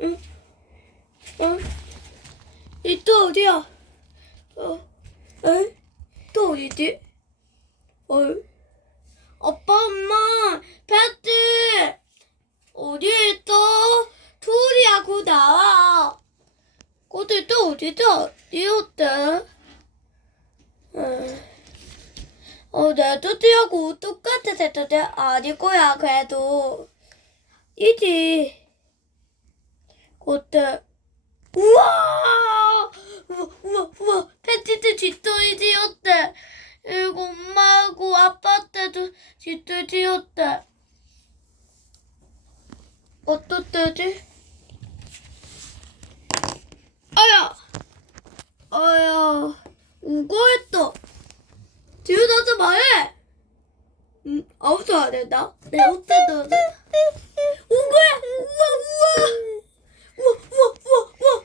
응? 응? 이또 어디야? 어? 응? 또 어디지? 어? 아빠, 엄마, 패트! 어디에 있어? 둘이하고 나와. 또 어디다? 이었대? 응. 어, 내 토끼하고 똑같았을 아닐 거야, 그래도. 이지. 어때? 우와! 우와, 우와, 우와! 패티트 뒷돌이지였대. 그리고 엄마하고 아빠한테도 뒷돌이지였대. 어떻대지? 아야! 아야, 우거했다. 나서 말해! 응, 아무도 안 했다. 내 호텔도 우거야! 우와, 우와! 우와 우와 우와 우와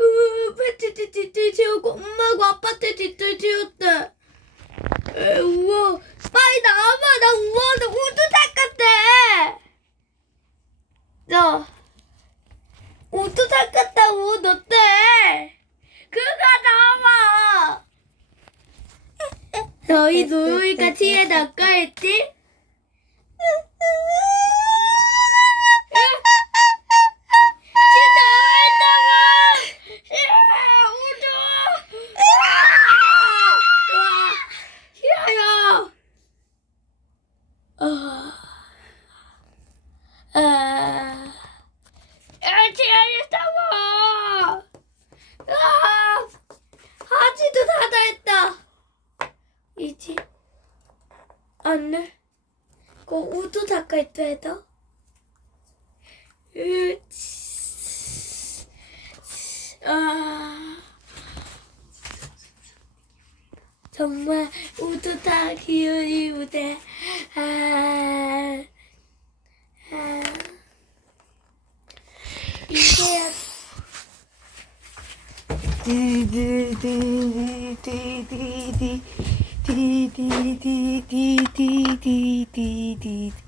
으 패티 띠띠띠 지우고 엄마하고 아빠한테 띠띠 지웠대 えて、Ah. Uh, uh, Anne. Gå ut og takk etter henne. Ut 정말 우도다 기운이 우대 아, 아. 이제야 디디디디디디디 디디디디디디디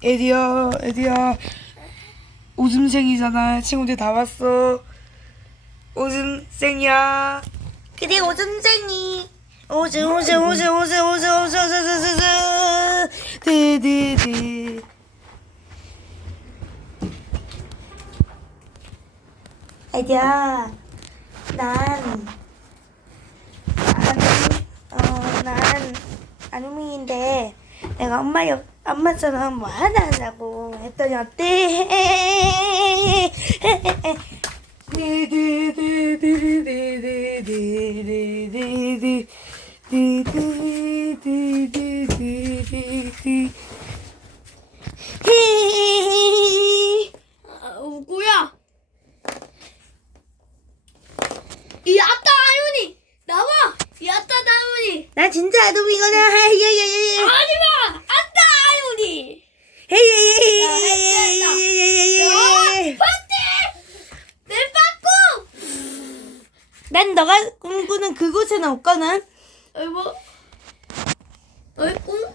에디야 에디야 웃음생이잖아 친구들 다 왔어 웃음생이야 그래 오줌쟁이. 웃음 웃음 웃음 웃음 웃음 웃음 웃음 웃음 웃음 디디디 아이디야, 난, 아누미인데 내가 엄마 옆 엄마처럼 뭐 하자고 했더니 어때? 아, 우구야. 이 아따 아윤이 나와. 이 아따 나윤이 나 진짜 아누미거든. 내가 꿈꾸는 그곳에 올 거는? 여보 너의 꿈?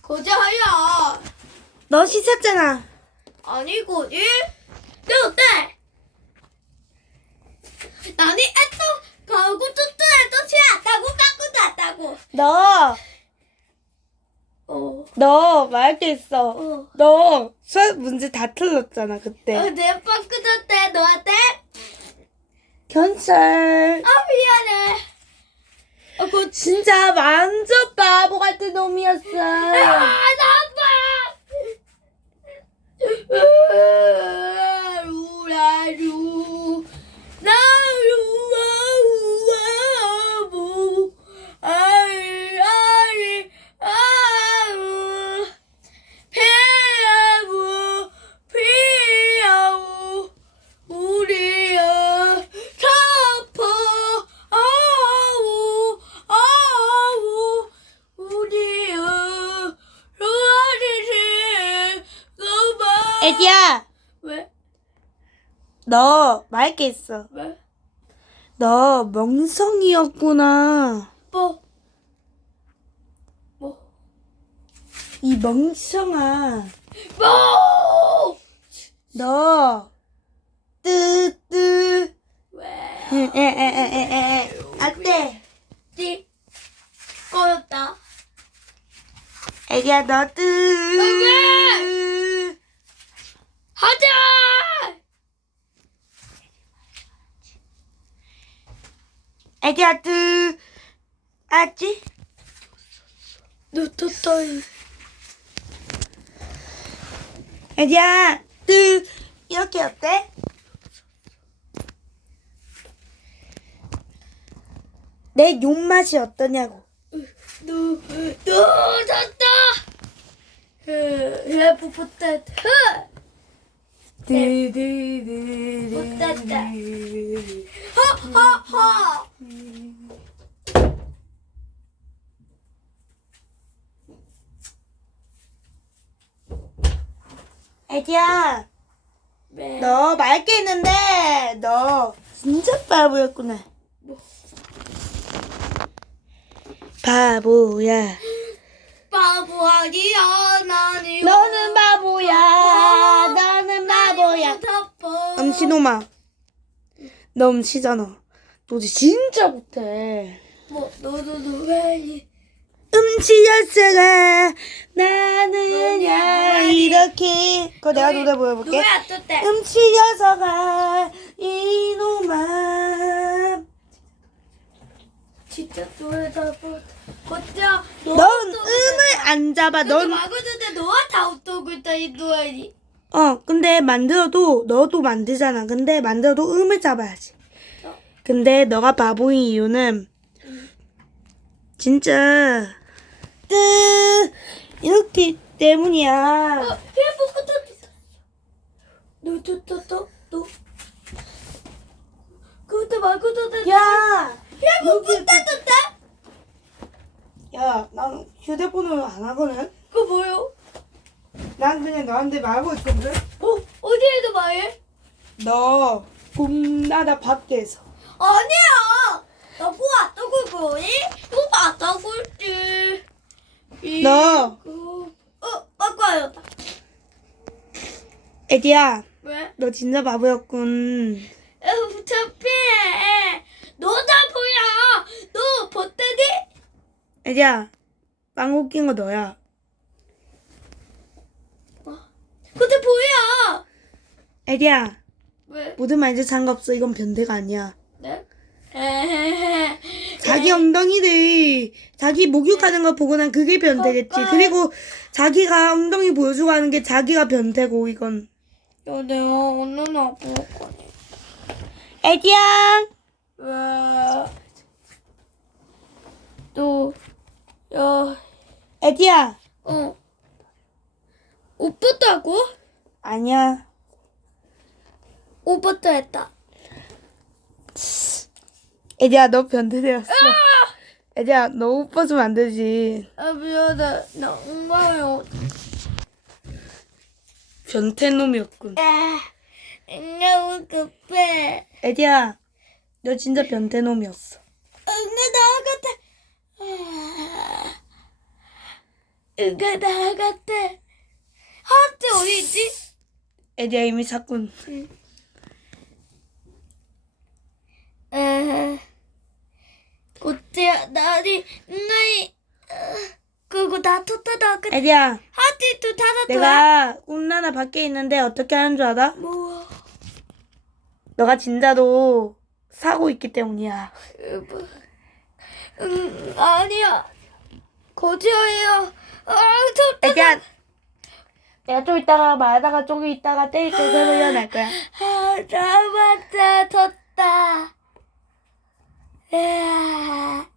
거짓말이야. 너 씻었잖아. 아니 거지. 내 어때? 나는 애초 가구 쫓쫓 애초 싫어 다고 가꾸도 왔다고 너 어. 너 말할 게 있어. 어. 너 수학 문제 다 틀렸잖아 그때. 어, 내 빠꾸도 때 너한테? 견설. 아 미안해. 어, 그거 진짜 완전 바보 같은 놈이었어. 아 나빠. 루라루 나루와우와부 아리 아리 아우 배우 피아우 우리야 차파 너 맑게 있어. 왜? 너 멍성이었구나. 뭐? 뭐? 이 멍청아. 뭐? 너 뜨뜨. 왜? 에에에에에. 어때? 띠 꺼였다. 애기야 너 뜨. 왜? 하자! 애기야 뜨. 알지? 놓쳤다. 애기야 뜨. 이렇게 어때? 내 욕맛이 어떠냐고. 누, 놓쳤다! 해, 풋풋다. 드드드드. 못됐다. 허허허! 애기야, 네. 너 맑게 있는데 너 진짜 바보였구나. 뭐? 바보야. 바보 아니야, 나는. 너는 바 음치놈아. 너 음치잖아. 너 진짜 못해. 뭐, 너도 누구니? 음치였어가 나는야 너냐, 이렇게 그거 내가 노래 보여볼게 누구야, 또 때? 음치 녀석아 이놈아 진짜 노래다 보. 곧자. 넌 음을 안 잡아 넌넌 마구는데 너와 다 웃고 있다 이 노래니. 어, 근데 만들어도 너도 만들잖아. 근데 만들어도 음을 잡아야지. 어. 근데 너가 바보인 이유는 진짜 뜨 이렇게 때문이야. 어, 회복부터 너또또또 너. 그것도 마구는데. 야, 회복부터 떴다. 야, 난 휴대폰을 안 하거든. 그거 뭐요? 난 그냥 너한테 말하고 있거든. 어 어디에도 말해? 너 꿈나다 밖에서. 아니야. 너 보아 떠고 보니? 또 봤다 굴지. 너어 바꿔요. 에디야, 왜? 너 진짜 바보였군. 에휴 창피해. 너다 보야. 너 벗대니? 에디야, 빵 웃긴 거 너야. 근데 보야. 에디야, 왜? 모든 말들 상관없어. 이건 변태가 아니야. 네? 에헤헤. 자기 엉덩이를 자기 목욕하는 거 보고 난 그게 변태겠지. 오빠. 그리고 자기가 엉덩이 보여주고 하는 게 자기가 변태고 이건. 야 내가 오늘 아플 거니. 애기야. 왜? 또, 야, 애기야. 어. 오빠도 하고? 아니야. 오빠도 했다. 애기야 너 변태되었어. 애기야 너옷 벗으면 안 되지. 아, 미안해. 나 엉망이야. 변태 놈이었군. 아, 너무 급해. 애기야 너 진짜 변태 놈이었어. 응가 나갔다. 응가 나갔다. 하트 어디 있지? 애기야 이미 샀군. 에, 곧대야 나리 응아이 그거 나 tos다 나갔다. 애기야 하트 또 닫았다. 내가 꿈나나 밖에 있는데 어떻게 하는 줄 알아? 뭐? 너가 진짜로 사고 있기 때문이야. 음 아니야. 거지예요. 아 tos다. 애기야 내가 좀 이따가 말하다가 좀 이따가 때릴 때 소리가 날 거야. 아 잡았다 tos다. Yeah.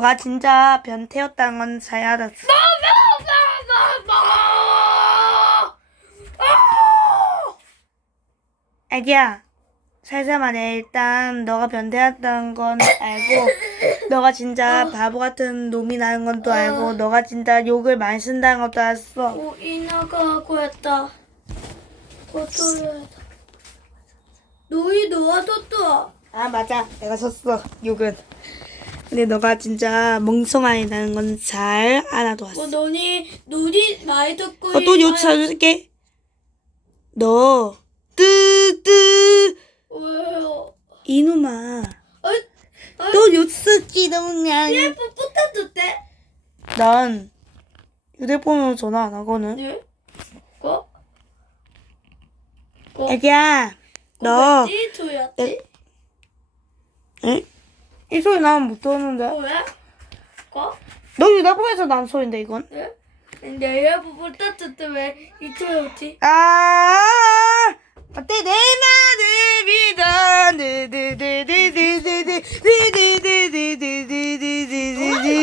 너가 진짜 변태였다는 건잘 알았어. 애기야, 살살 말해. 일단 너가 변태였다는 건 알고, 너가 진짜 바보 같은 놈이라는 건또 알고, 너가 진짜 욕을 많이 쓴다는 것도 알았어. 오 이나가고 했다. 어쩌려다. 너희 놓아뒀다. 아 맞아, 내가 졌어 욕은. 근데 너가 진짜 멍청아이라는 건 잘 알아두었어. 뭐 너니 너니 많이 듣고. 어, 또욕 써줄게. 너, 뜨, 뜨, 왜요? 이놈아. 어이, 어이, 또욕 쓰지, 너 그냥. 얘 뽀뽀타도 때? 난 휴대폰으로 전화 안 하거든. 네? 거? 거? 애기야, 너, 지 소였지? 에? 응? 이 소리 나는 못 들었는데. 뭐야? 꺼? 너 유다공에서 난 소리인데 이건. 응? 근데 여러분 따뜻해 왜 이쪽에 오지? 아, 어때 내 말을 믿어. 느느느느느느느느느느느느느느느